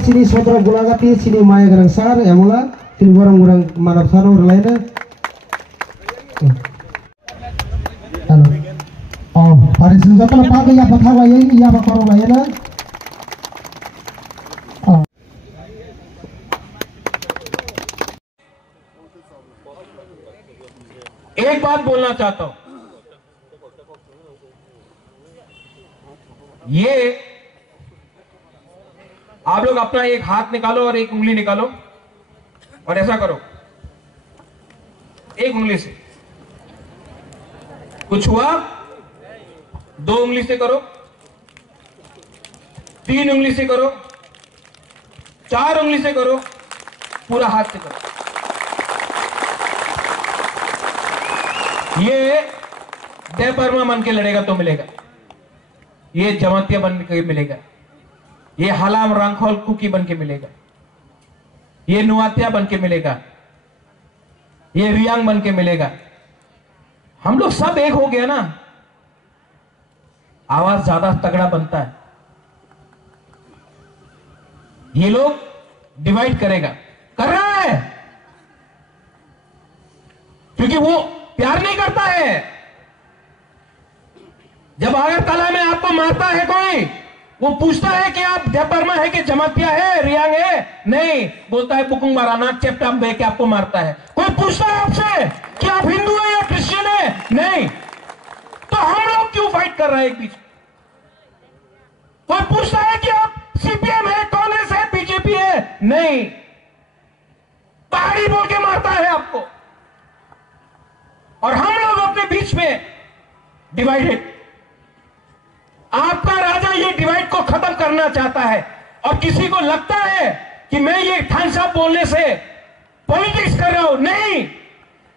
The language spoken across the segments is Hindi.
Sini sotra bulaga pi sini maya garang sar emula sini orang manap sar orang lainnya. Oh, pada sini kalau pakai ya patah lain ya pakai orang lainnya. एक बात बोलना चाहता हूं, ये आप लोग अपना एक हाथ निकालो और एक उंगली निकालो और ऐसा करो, एक उंगली से कुछ हुआ, दो उंगली से करो, तीन उंगली से करो, चार उंगली से करो, पूरा हाथ से करो। ये देवबर्मा बन के लड़ेगा तो मिलेगा, ये जमातिया बन के मिलेगा, ये हलाम रांखोल कुकी बन के मिलेगा, ये नुआतिया बन के मिलेगा, ये रियांग बन के मिलेगा। हम लोग सब एक हो गया ना, आवाज ज्यादा तगड़ा बनता है। ये लोग डिवाइड करेगा, कर रहा है, क्योंकि वो प्यार नहीं करता है। जब अगरतला में आपको मारता है कोई, वो पूछता है कि आप देवबर्मा है कि जमातिया है, रियांग है? नहीं, बोलता है बुकुंग माराना चेप्टा बे के आपको मारता है। कोई पूछता है आपसे कि आप हिंदू है या क्रिश्चियन है? नहीं। तो हम लोग क्यों फाइट कर रहे हैं एक बीच? कोई पूछता है कि आप सीपीएम है, कांग्रेस है, बीजेपी है? नहीं, पहाड़ी बोल के मारता है आपको। और हम लोग अपने बीच में डिवाइडेड। आपका राजा ये डिवाइड को खत्म करना चाहता है, और किसी को लगता है कि मैं ये थानसा बोलने से पॉलिटिक्स कर रहा हूं। नहीं,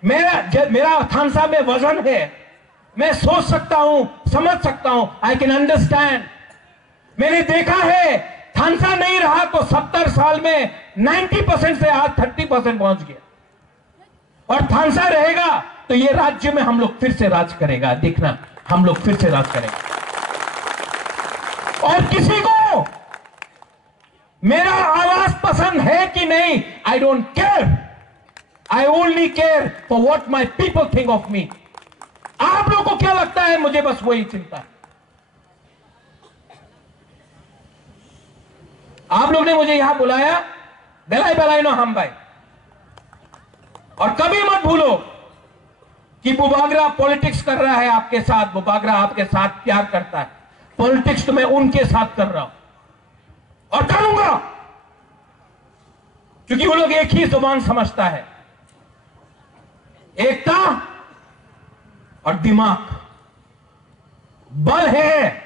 मेरा थानसा में वजन है, मैं सोच सकता हूं, समझ सकता हूं, आई कैन अंडरस्टैंड। मैंने देखा है थानसा नहीं रहा तो 70 साल में 90% से आज 30% पहुंच गया, और थानसा रहेगा तो ये राज्य में हम लोग फिर से राज करेगा। देखना, हम लोग फिर से राज करेंगे। और किसी को मेरा आवाज पसंद है कि नहीं, I don't care, I only care for what my people think of me. आप लोगों को क्या लगता है, मुझे बस वही चिंता है। आप लोग ने मुझे यहां बुलाया, बेलाई बेलाई नो हम भाई, और कभी मत भूलो कि बुबागरा पॉलिटिक्स कर रहा है आपके साथ। बुबागरा आपके साथ प्यार करता है, पॉलिटिक्स तो मैं उनके साथ कर रहा हूं और करूंगा, क्योंकि वो लोग एक ही जुबान समझता है, एकता और दिमाग। बल है,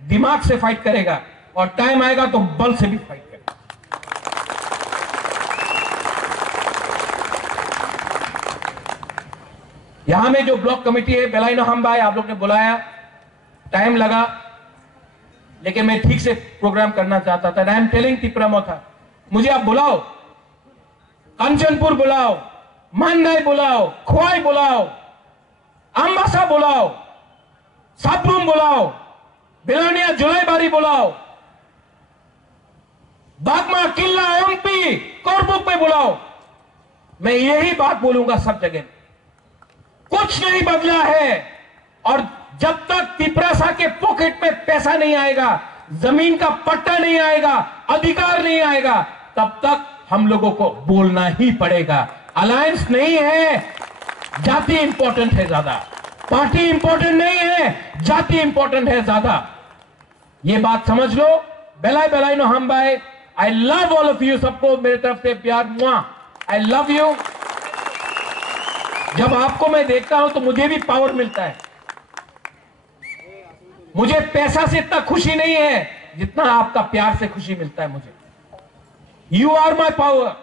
दिमाग से फाइट करेगा, और टाइम आएगा तो बल से भी फाइट करेगा। यहां में जो ब्लॉक कमेटी है, बेलाइनो हम भाई, आप लोग ने बुलाया, टाइम लगा, लेकिन मैं ठीक से प्रोग्राम करना चाहता था। आई एम टेलिंग तिपरामो था, मुझे आप बुलाओ, कंचनपुर बुलाओ, मानदाई बुलाओ, खोआई बुलाओ, अम्बासा बुलाओ, साबरूम बुलाओ, बिलानिया जुलाईबारी बुलाओ, बागमा किला एमपी कोरबुक में बुलाओ, मैं यही बात बोलूंगा सब जगह। कुछ नहीं बदला है। और जब तक तिपरासा के पॉकेट में पैसा नहीं आएगा, जमीन का पट्टा नहीं आएगा, अधिकार नहीं आएगा, तब तक हम लोगों को बोलना ही पड़ेगा। अलायंस नहीं है, जाति इंपॉर्टेंट है ज्यादा, पार्टी इंपॉर्टेंट नहीं है, जाति इंपॉर्टेंट है ज्यादा। ये बात समझ लो। बेलाई बेलाई नो हम भाई, I love all of you, सबको मेरे तरफ से प्यार, मुआ, आई लव यू। जब आपको मैं देखता हूं तो मुझे भी पावर मिलता है। मुझे पैसा से इतना खुशी नहीं है जितना आपका प्यार से खुशी मिलता है मुझे। You are my power,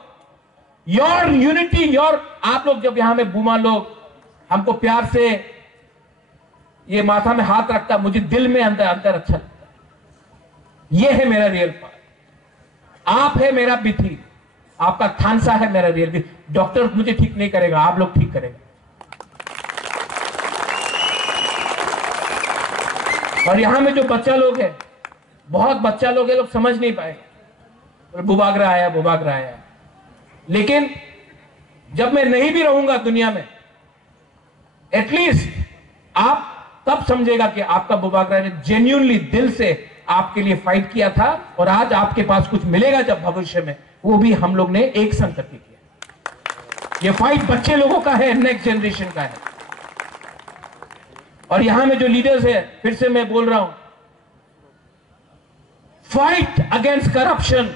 your unity, your. आप लोग जब यहां में बूमा लोग हमको प्यार से ये माथा में हाथ रखता, मुझे दिल में अंदर अंदर अच्छा लगता है। ये है मेरा रियल पावर। आप है मेरा बिथी, आपका थानसा है मेरा रियल भी। डॉक्टर मुझे ठीक नहीं करेगा, आप लोग ठीक करेगा। और यहां में जो बच्चा लोग है, बहुत बच्चा लोग है, लोग समझ नहीं पाएगा, बुबागरा आया, बुबागरा आया। लेकिन जब मैं नहीं भी रहूंगा दुनिया में, एटलीस्ट आप तब समझेगा कि आपका बुबागरा ने जेन्युइनली दिल से आपके लिए फाइट किया था। और आज आपके पास कुछ मिलेगा जब भविष्य में, वो भी हम लोग ने एक संग करके किया। ये फाइट बच्चे लोगों का है, नेक्स्ट जनरेशन का है। और यहां में जो लीडर्स है, फिर से मैं बोल रहा हूं, fight against corruption,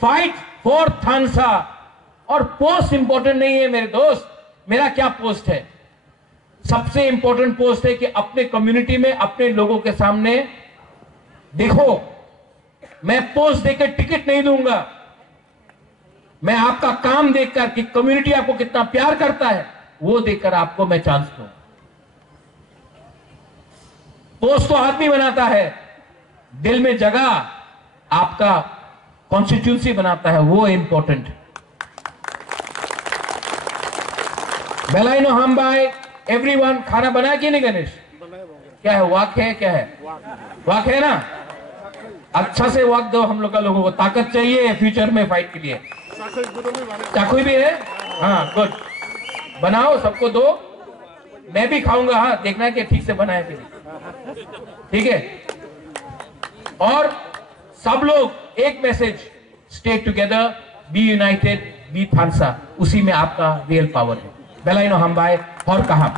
fight for थानसा। और पोस्ट इंपॉर्टेंट नहीं है मेरे दोस्त। मेरा क्या पोस्ट है? सबसे इंपॉर्टेंट पोस्ट है कि अपने कम्युनिटी में अपने लोगों के सामने देखो, मैं पोस्ट देकर टिकट नहीं दूंगा, मैं आपका काम देखकर कि कम्युनिटी आपको कितना प्यार करता है वो देखकर आपको मैं चांस दूं। पोस्ट तो आदमी बनाता है, दिल में जगह आपका कॉन्स्टिट्यूंसी बनाता है, वो इंपॉर्टेंट है। बेलाइनो हम भाई एवरीवन, खाना बनाया कि नहीं गणेश? क्या है, वाक है, क्या है? वाक है ना? अच्छा से वाक दो हम लोग का, लोगों को ताकत चाहिए फ्यूचर में फाइट के लिए। चाकू भी है, हाँ गुड, बनाओ, सबको दो, मैं भी खाऊंगा। हाँ, देखना है कि ठीक से बनाया कि नहीं, ठीक है? और सब लोग एक message, stay together, be united, be थानसा, उसी में आपका रियल पावर है। बेलाइनो हम भाई और कहा